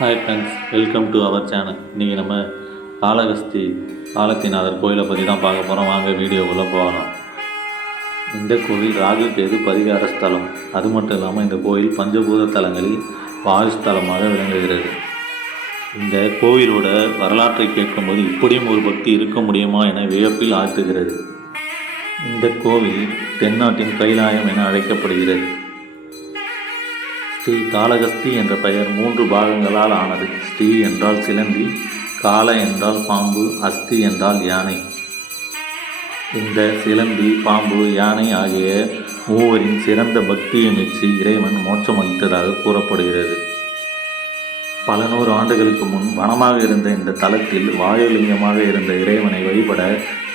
Hi friends, welcome to our channel. இன்றைக்கி நம்ம காளகஸ்தி காலத்திநாதர் கோயிலை பற்றி தான் பார்க்க போகிறோம். வாங்க வீடியோக்குள்ளே போகலாம். இந்த கோவில் ராகு கேது பரிகார ஸ்தலம். அது மட்டும் இல்லாமல் இந்த கோயில் பஞ்சபூத தலங்களில் வாயு ஸ்தலமாக விளங்குகிறது. இந்த கோவிலோட வரலாற்றை கேட்கும்போது இப்படியும் ஒரு பக்தி இருக்க முடியுமா என வியப்பில் ஆழ்த்துகிறது. இந்த கோவில் தென்னாட்டின் கைலாயம் என அழைக்கப்படுகிறது. ஸ்ரீ காளகஸ்தி என்ற பெயர் 3 பாகங்களால் ஆனது. ஸ்ரீ என்றால் சிலந்தி, காள என்றால் பாம்பு, அஸ்தி என்றால் யானை. இந்த சிலந்தி, பாம்பு, யானை ஆகிய மூவரின் சிறந்த பக்தியை மெச்சி இறைவன் மோட்சம் அளித்ததாக கூறப்படுகிறது. பல நூறு ஆண்டுகளுக்கு முன் வனமாக இருந்த இந்த தலத்தில் வாயுலிங்கமாக இருந்த இறைவனை வழிபட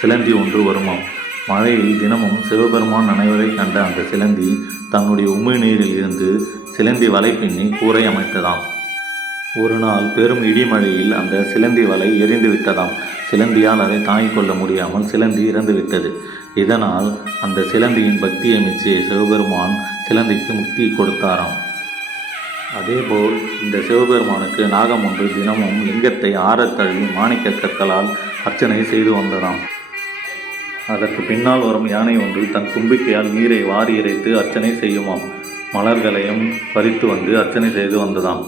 சிலந்தி ஒன்று வருமாம். மழையில் தினமும் சிவபெருமான் நனைவதை கண்ட அந்த சிலந்தி தன்னுடைய உமிழ்நீரில் இருந்து சிலந்தி வலை பின்னி கூரை அமைத்ததாம். ஒரு நாள் பெரும் இடிமழையில் அந்த சிலந்தி வலை எரிந்து விட்டதாம். சிலந்தியால் அதை தாங்கிக் கொள்ள முடியாமல் சிலந்தி இறந்துவிட்டது. இதனால் அந்த சிலந்தியின் பக்தியை மெச்சிய சிவபெருமான் சிலந்திக்கு முக்தி கொடுத்தாராம். அதேபோல் இந்த சிவபெருமானுக்கு நாகம் ஒன்று தினமும் லிங்கத்தை ஆரத்தழுவி மாணிக்க கற்களால் அர்ச்சனை செய்து வந்ததாம். அதற்கு பின்னால் வரும் யானை ஒன்று தன் தும்பிக்கையால் நீரை வாரி இறைத்து அர்ச்சனை செய்யுமாம். மலர்களையும் பறித்து வந்து அர்ச்சனை செய்து வந்ததாம்.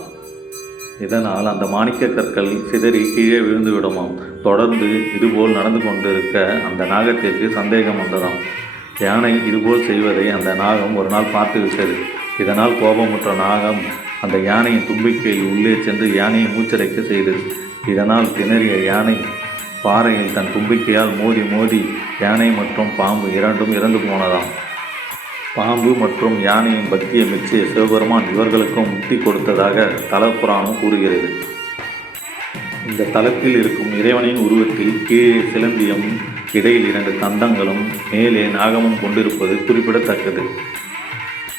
இதனால் அந்த மாணிக்க கற்கள் சிதறி கீழே விழுந்து விடுமாம். தொடர்ந்து இதுபோல் நடந்து கொண்டிருக்க அந்த நாகத்திற்கு சந்தேகம் வந்ததாம். யானை இதுபோல் செய்வதை அந்த நாகம் ஒரு நாள் பார்த்து விட்டது. இதனால் கோபமுற்ற நாகம் அந்த யானையின் தும்பிக்கையில் உள்ளே சென்று யானையை மூச்சடைக்க செய்தது. இதனால் திணறிய யானை பாறையில் தன் தும்பிக்கையால் மோதி மோதி யானை மற்றும் பாம்பு இரண்டும் இறந்து போனதாம். பாம்பு மற்றும் யானையின் பக்தியை மெச்சிய சிவபெருமான் இவர்களுக்கும் முக்தி கொடுத்ததாக தலப்புராணம் கூறுகிறது. இந்த தலத்தில் இருக்கும் இறைவனின் உருவத்தில் கீழே சிலந்தியும் இடையில் 2 தந்தங்களும் மேலே நாகமும் கொண்டிருப்பது குறிப்பிடத்தக்கது.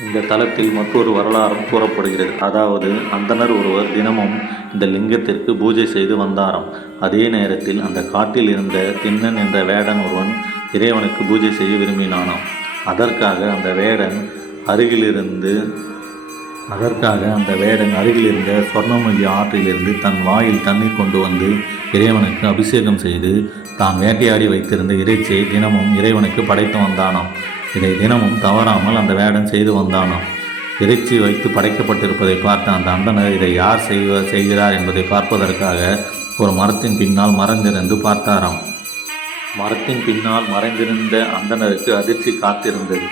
இந்த தலத்தில் மற்றொரு வரலாறும் கூறப்படுகிறது. அதாவது அந்தணர் ஒருவர் தினமும் இந்த லிங்கத்திற்கு பூஜை செய்து வந்தாராம். அதே நேரத்தில் அந்த காட்டில் இருந்த திண்ணன் என்ற வேடன் ஒருவன் இறைவனுக்கு பூஜை செய்ய விரும்பினானாம். அதற்காக அந்த வேடன் அருகிலிருந்த சொர்ணமொழி ஆற்றிலிருந்து தன் வாயில் தண்ணீர் கொண்டு வந்து இறைவனுக்கு அபிஷேகம் செய்து தான் வேட்டையாடி வைத்திருந்த இறைச்சியை தினமும் இறைவனுக்கு படைத்து வந்தானாம். இதை தினமும் தவறாமல் அந்த வேடன் செய்து வந்தானாம். இறைச்சி வைத்து படைக்கப்பட்டிருப்பதை பார்த்த அந்த அந்தனர் இதை யார் செய்கிறார் என்பதை பார்ப்பதற்காக ஒரு மரத்தின் பின்னால் மறைந்திருந்து பார்த்தாராம். மரத்தின் பின்னால் மறைந்திருந்த அந்தனருக்கு அதிர்ச்சி காத்திருந்தது.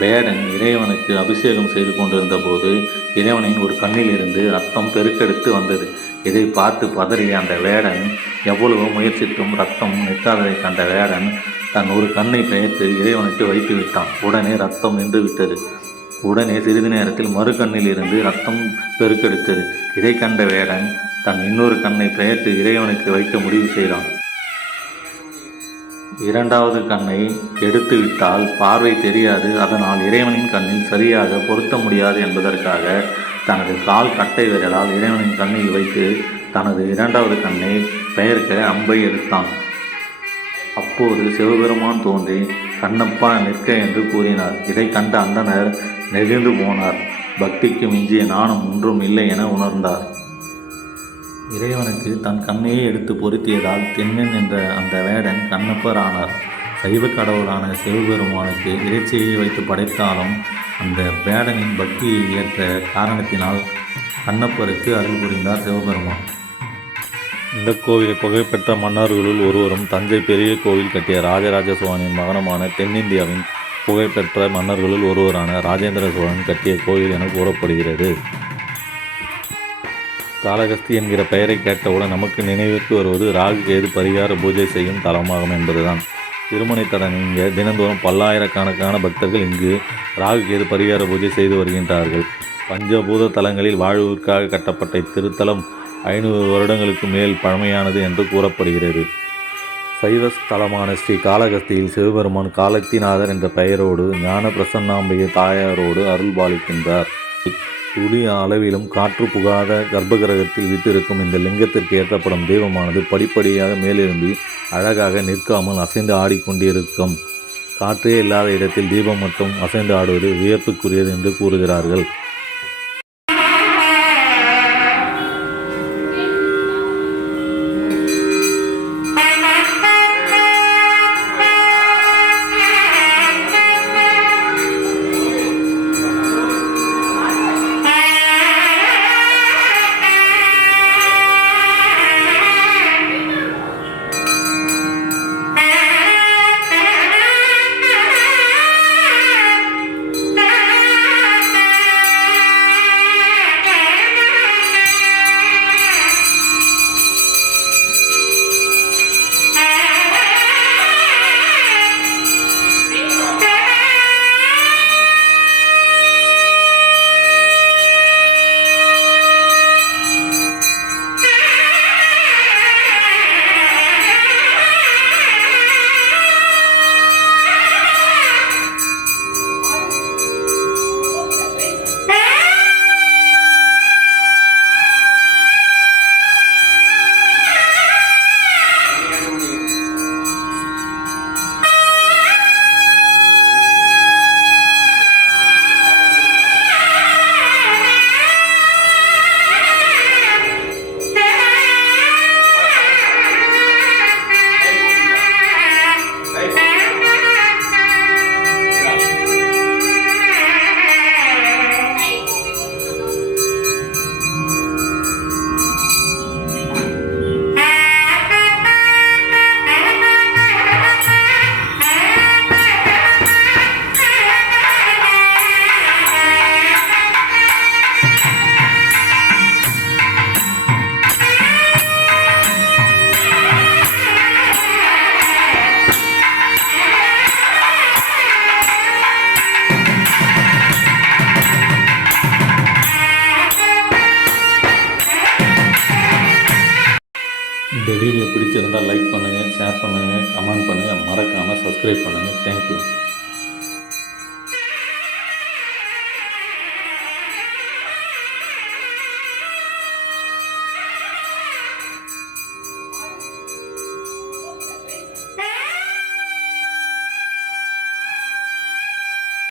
வேடன் இறைவனுக்கு அபிஷேகம் செய்து கொண்டிருந்த போது இறைவனின் ஒரு கண்ணில் இருந்து ரத்தம் பெருக்கெடுத்து வந்தது. இதை பார்த்து பதறிய அந்த வேடன் எவ்வளவு முயற்சித்தும் ரத்தம் நிற்காததை கண்ட வேடன் தன் ஒரு கண்ணை பெயர்த்து இறைவனுக்கு வைத்து விட்டான். உடனே ரத்தம் நின்று விட்டது. உடனே சிறிது நேரத்தில் மறு கண்ணில் இருந்து ரத்தம் பெருக்கெடுத்தது. இதை கண்ட வேடன் தன் இன்னொரு கண்ணை பெயர்த்து இறைவனுக்கு வைக்க முடிவு செய்தான். 2வது கண்ணை எடுத்து விட்டால் பார்வை தெரியாது, அதனால் இறைவனின் கண்ணில் சரியாக பொருத்த முடியாது என்பதற்காக தனது கால் கட்டை விரலால் இறைவனின் கண்ணில் வைத்து தனது 2வது கண்ணை பெயர்க்க அம்பை எடுத்தான். அப்போது சிவபெருமான் தோன்றி கண்ணப்பா நிற்க என்று கூறினார். இதை கண்ட அந்தனர் நெகிழ்ந்து போனார். பக்திக்கு மிஞ்சிய நாணம் ஒன்றும் இல்லை என உணர்ந்தார். இறைவனுக்கு தன் கண்ணையே எடுத்து பொருத்தியதால் தென்னன் என்ற அந்த வேடன் கண்ணப்பர் ஆனார். சைவ கடவுளான சிவபெருமானுக்கு இறைச்சியை வைத்து படைத்தாலும் அந்த வேடனின் பக்தியை ஏற்ற காரணத்தினால் கண்ணப்பருக்கு அருள் புரிந்தார் சிவபெருமான். இந்த கோவிலை புகழ்பெற்ற மன்னர்களுள் ஒருவரும் தஞ்சை பெரிய கோவில் கட்டிய ராஜராஜ சோழனின் மகனமான தென்னிந்தியாவின் புகழ்பெற்ற மன்னர்களுள் ஒருவரான ராஜேந்திர சோழன் கட்டிய கோவில் என கூறப்படுகிறது. காளகஸ்தி என்கிற பெயரை கேட்டவுடன் நமக்கு நினைவிற்கு வருவது ராகு கேது பரிகார பூஜை செய்யும் தலமாகும் என்பதுதான். திருமணை தட நீங்க தினந்தோறும் பல்லாயிரக்கணக்கான பக்தர்கள் இங்கு ராகு கேது பரிகார பூஜை செய்து வருகின்றார்கள். பஞ்சபூத தலங்களில் வாழ்விற்காக கட்டப்பட்ட இத்திருத்தலம் 500 வருடங்களுக்கு மேல் பழமையானது என்று கூறப்படுகிறது. சைவ ஸ்தலமான ஸ்ரீ காளகஸ்தியில் சிவபெருமான் காலத்திநாதர் என்ற பெயரோடு ஞான பிரசன்னாம்பிகை தாயாரோடு அருள் பாலிக்கின்றார். துளி அளவிலும் காற்று புகாத கர்ப்பகிரகத்தில் விட்டிருக்கும் இந்த லிங்கத்திற்கு ஏற்றப்படும் தெய்வமானது படிப்படியாக மேலெழும்பி அழகாக நிற்காமல் அசைந்து ஆடிக்கொண்டிருக்கும். காற்றே இல்லாத இடத்தில் தீபம் மட்டும் அசைந்து ஆடுவது வியப்புக்குரியது என்று கூறுகிறார்கள். இந்த வீடியோ பிடிச்சிருந்தால் லைக் பண்ணுங்கள், ஷேர் பண்ணுங்கள், கமெண்ட் பண்ணுங்கள், மறக்காமல் சப்ஸ்கிரைப் பண்ணுங்கள். தேங்க்யூ.